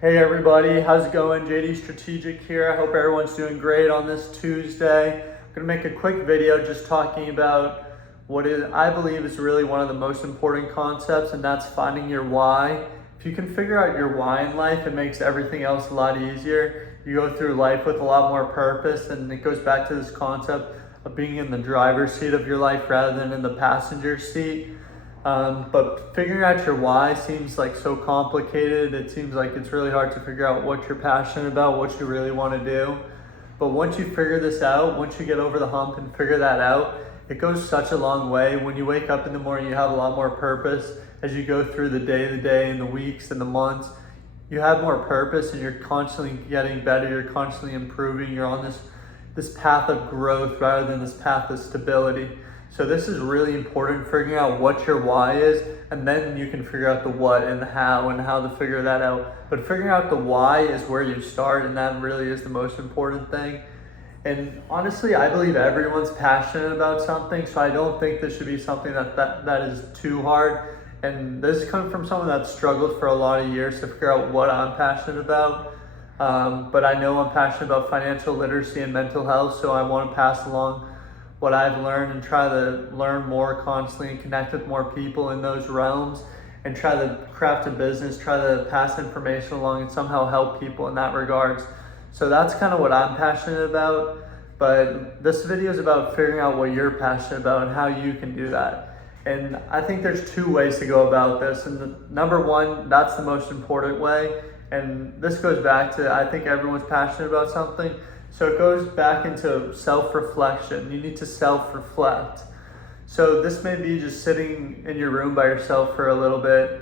Hey everybody, how's it going? JD Strategic here. I hope everyone's doing great on this Tuesday. I'm gonna make a quick video just talking about what I believe is really one of the most important concepts, and that's finding your why. If you can figure out your why in life, it makes everything else a lot easier. You go through life with a lot more purpose, and it goes back to this concept of being in the driver's seat of your life rather than in the passenger seat. But figuring out your why seems like so complicated. It seems like it's really hard to figure out what you're passionate about, what you really want to do. But once you figure this out, once you get over the hump and figure that out, it goes such a long way. When you wake up in the morning, you have a lot more purpose. As you go through the day and the weeks and the months, you have more purpose and you're constantly getting better. You're constantly improving. You're on this path of growth rather than this path of stability. So this is really important, figuring out what your why is, and then you can figure out the what and how to figure that out. But figuring out the why is where you start, and that really is the most important thing. And honestly, I believe everyone's passionate about something, so I don't think this should be something that is too hard. And this comes from someone that struggled for a lot of years to figure out what I'm passionate about. But I know I'm passionate about financial literacy and mental health, so I want to pass along what I've learned and try to learn more constantly and connect with more people in those realms and try to craft a business, try to pass information along and somehow help people in that regards. So that's kind of what I'm passionate about. But this video is about figuring out what you're passionate about and how you can do that. And I think there's two ways to go about this. And number one, that's the most important way. And this goes back to, I think everyone's passionate about something. So it goes back into self-reflection. You need to self-reflect. So this may be just sitting in your room by yourself for a little bit,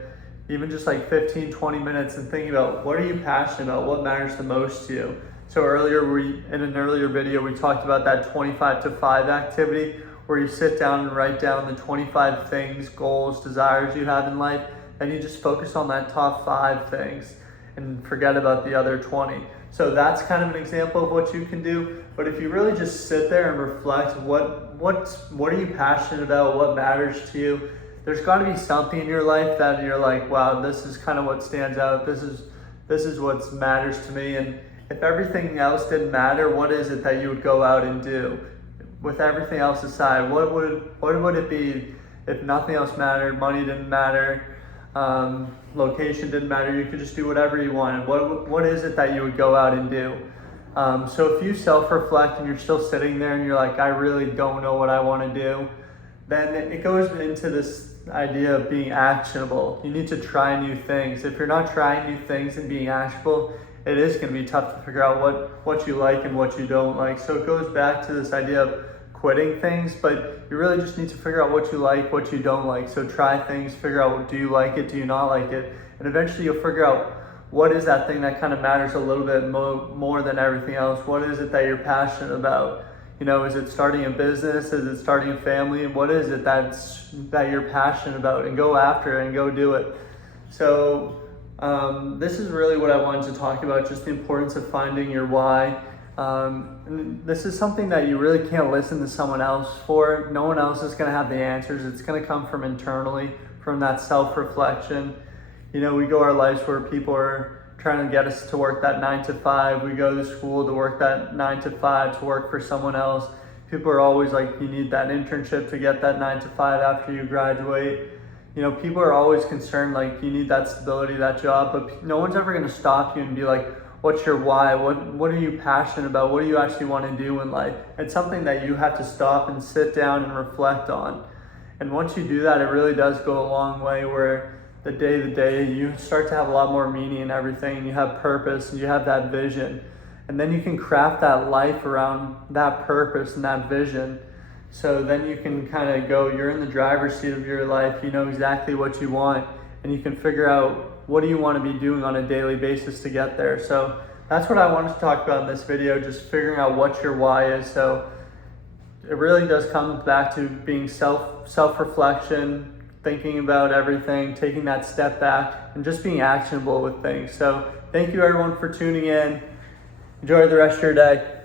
even just like 15, 20 minutes, and thinking about what are you passionate about, what matters the most to you. So in an earlier video, we talked about that 25 to 5 activity where you sit down and write down the 25 things, goals, desires you have in life, and you just focus on that top 5 things and forget about the other 20. So that's kind of an example of what you can do. But if you really just sit there and reflect, what are you passionate about? What matters to you? There's got to be something in your life that you're like, wow, this is kind of what stands out. This is what matters to me. And if everything else didn't matter, what is it that you would go out and do? With everything else aside, what would it be if nothing else mattered? Money didn't matter. Location didn't matter. You could just do whatever you wanted. What is it that you would go out and do? So if you self-reflect and you're still sitting there and you're like, I really don't know what I want to do, then it goes into this idea of being actionable. You need to try new things. If you're not trying new things and being actionable, it is going to be tough to figure out what you like and what you don't like. So it goes back to this idea of quitting things, but you really just need to figure out what you like, what you don't like. So try things, figure out, do you like it, do you not like it? And eventually you'll figure out what is that thing that kind of matters a little bit more than everything else. What is it that you're passionate about? You know, is it starting a business? Is it starting a family? What is it that you're passionate about? And go after it and go do it. So this is really what I wanted to talk about, just the importance of finding your why. And this is something that you really can't listen to someone else for. No one else is going to have the answers. It's going to come from internally, from that self-reflection. You know, we go our lives where people are trying to get us to work that 9 to 5. We go to school to work that 9 to 5 to work for someone else. People are always like, you need that internship to get that 9 to 5 after you graduate. You know, people are always concerned, like, you need that stability, that job, but no one's ever going to stop you and be like, what's your why? What are you passionate about? What do you actually want to do in life? It's something that you have to stop and sit down and reflect on. And once you do that, it really does go a long way, where the day you start to have a lot more meaning in everything. You have purpose and you have that vision. And then you can craft that life around that purpose and that vision. So then you can kind of go, you're in the driver's seat of your life. You know exactly what you want, and you can figure out what do you want to be doing on a daily basis to get there. So that's what I wanted to talk about in this video, just figuring out what your why is. So it really does come back to being self-reflection, thinking about everything, taking that step back, and just being actionable with things. So thank you everyone for tuning in. Enjoy the rest of your day.